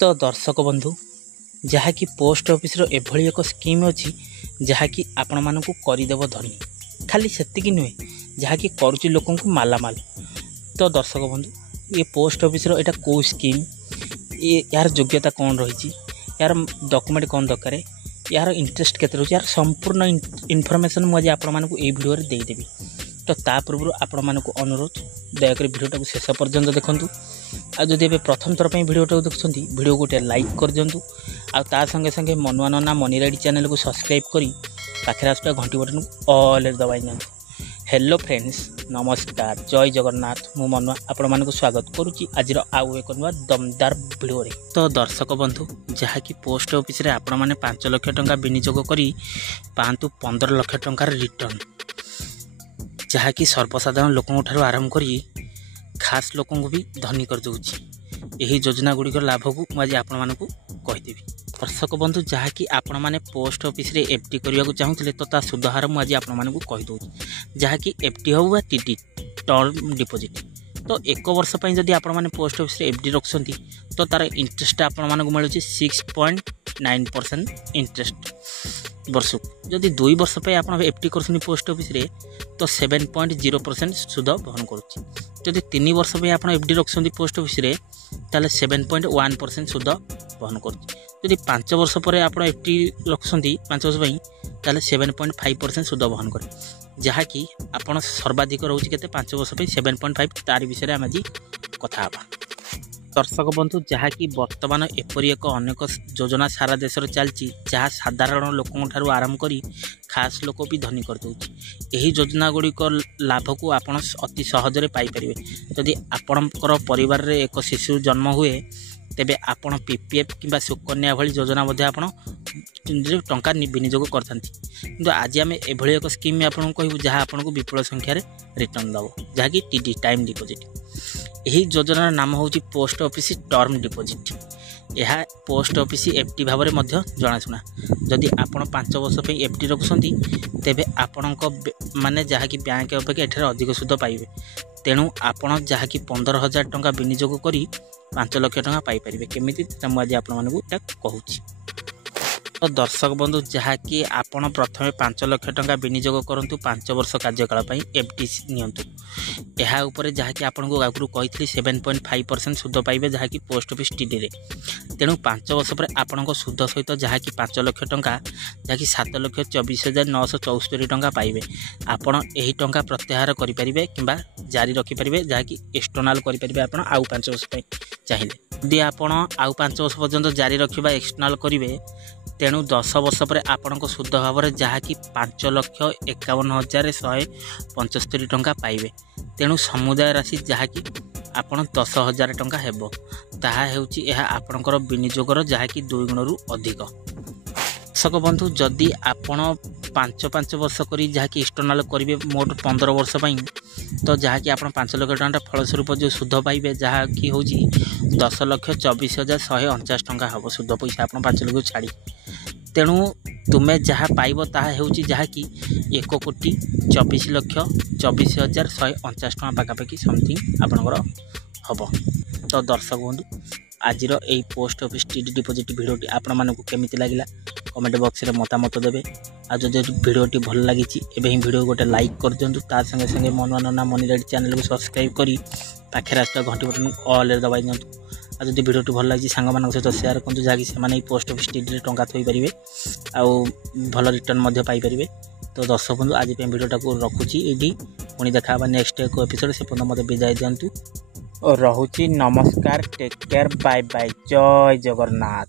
तो दर्शक बंधु जहाँकि पोस्ट ऑफिस एभली एक स्कीम अच्छी जहाँकि आपण मानक करदेव धनी खाली सेतिकी नुहे जहाँकि करुच्ची लोक मालामाल। तो दर्शक बंधु ये पोस्ट ऑफिस एटा कौ स्कीम ये यार योग्यता कौन रही यार डॉक्यूमेंट कौन दरकार यार इंटरेस्ट केते रही यार संपूर्ण इनफॉरमेशन मुझे आपण मानक ये वीडियो देदेवी। तो ता पूर्व आपण मानक अनुरोध दयाक भिडियोटा शेष पर्यंत देखूँ आदि ए प्रथम थर पर भिडियोटा देखुं भिडियो गोटे लाइक कर दिंतु आ संगे संगे मनुआ नना मनी रेडी चैनल को सब्सक्राइब करी पाखे आसुवा घंटी बटन को ऑल दबाई दिंतु। हेलो फ्रेंड्स नमस्कार जय जगन्नाथ मु मनुआ आपण मानक स्वागत करुच्ची आज आउ एक नुआ दमदार भिडियो। तो दर्शक बंधु जहाँकि पोस्ट ऑफिस रे आपण माने 5 लाख टंका विनियोग करी पांतु 15 लाख टंकार रिटर्न जहाँकि सर्वसाधारण लोकों ठारू आरंभ करी खास लोकों को भी धनी कर दूची। यही योजना गुड़िक लाभ को मुझे आपण मानक कहीदेवी। दर्शक बंधु जहाँकि आपण माने पोस्ट ऑफिस रे एफडी करने को चाहूले तो ता सुधहार मुझे आपण मानक कहीदे जहाँकि एफडी हो वा टीडी टर्म डिपोजिट। तो एक वर्ष जदि आपण माने पोस्ट ऑफिस रे एफडी रखुंती तो तार इंटरेस्ट आपण मानक मिलूँ 6.9% इंटरेस्ट वर्ष जदि 2 वर्ष आप एफडी कर पोस्ट ऑफिस रे तो 7.0% सुध बहन करुच्ची। जदि 3 वर्ष आप एफडी रखुंट पोस्ट ऑफिस रे ताले 7.1% सुध बहन करुच्ची। जदि 5 वर्ष पर आप एफडी रखुंट 5 वर्ष ताले 7.5% सुध बहन करे जहाँकि आपड़ सर्वाधिक रोचे के 5 वर्ष 7.5 तार विषय आम आज कथा हाँ। दर्शक बंधु जहाँकि बर्तमान एपरी एक अनेक योजना सारा देश में चलती जहाँ साधारण लोकों ठारू आरंभ करी खास लोक भी धनी कर दूची। यही योजना गुड़िक लाभ को आपड़ अति सहजरे पाइपर। जदि आपणकर परिवार रे एक शिशु जन्म हुए तेबे आपण पीपीएफ किंबा सुकन्या भली योजना आपण टंका विनियोग करथांती किंतु आज आम एभली एक स्कीम आपन कहबू जहाँ आपन को विपुल संख्यार रिटर्न दब जहाँकि टीडी टाइम डिपोजिट। यही योजनार नाम हूँ पोस्ट ऑफिस टर्म डिपोजिट। यह पोस्ट ऑफिस एफडी भाव में जनाशुना जदि आपण 5 वर्ष पे एफडी रखुंट तेबे आपण माने जहाँकि बैंक अपेक्षा एठार अधिक सुध पाइबे। तेणु आपण जहाँकि 15,000 टंका विनियोग करी 5 लाख टंका पाइपर केमी मुझे आपण मानक कहूँ। तो दर्शक बंधु जहाँकि आपण प्रथमे 5 लाख टंका विनियोग करंतु 5 वर्ष कार्यकाल एफडी नियंतु। यह उपर जहाँकि आपण को आगुरी कही 7.5% सुध पाइबे जहाँकि पोस्ट ऑफिस टीडी रे। तेणु 5 वर्ष पर आपण सुध सहित जहाँकि 5 लाख टंका जहाँकि 7,24,974 टंका पाइबे। आपण यही टंका प्रत्याहार करें कि जारी रखिपारे जहाँकि एक्सटर्नाल करेंगे आप आउ 5 वर्ष चाहिए। यदि आपड़ आउ 5 वर्ष पर्यंत जारी रखा एक्सटर्नाल करेंगे तेणु 10 वर्ष पर आपण शुद्ध भाव में जहाँकि 5,51,175 टंका पाइबे। तेणु समुदाय राशि जहाँकि आपण 10,000 टंका हेबो ताहा हेउची एहा आपणकर विनियोगर जहाँकि 2 गुणरू अधिक। दर्शक बंधु जदि आपण 5 वर्ष करी जहाँकि एक्सटर्नाल करेंगे मोट 15 वर्ष तो जहाँकि आप 5 लाख टंका फलस्वरूप जो सुध पाइबे जहाँकि हूँ 10,24,149 टंका हम सुध पैसा आप 5 लाख छाड़ी। तेणु तुम्हें जहाँ पाइब ताहा हेउची जहाँकि 1,24,24,149 टंका पाखापाखि समथिंग आपणकर हम। तो दर्शक बंधु आज यही पोस्ट ऑफिस टीडी डिपोजिट भिडियोटी आपण मानक केमिति लागिला कमेंट बॉक्स रे मतामत देबे। आज जो भिडियोटी भल लगी एबे ही भिडियो गोटे लाइक कर दिंतु तार संगे संगे मनुआ नना मनी रेडी चैनल को सब्सक्राइब करी पाखे आसुवा घंटी बटन को ऑल दबाई दिंतु। आज जो भिडियोटी भल लगी सांग मान सहित शेयर करूँ जहाँकि से पोस्ट ऑफिस टीडी टंका थोई पारे आउ भल रिटर्न पाई पारे। तो दर्शक बंधु आज भिडियोटा को रखुची ये पुणी देखा नेक्स्ट एक एपिसोड से पर्यटन मत विदाय दिंतु और रहुची। नमस्कार टेक केयर बाय बाय जय जगन्नाथ।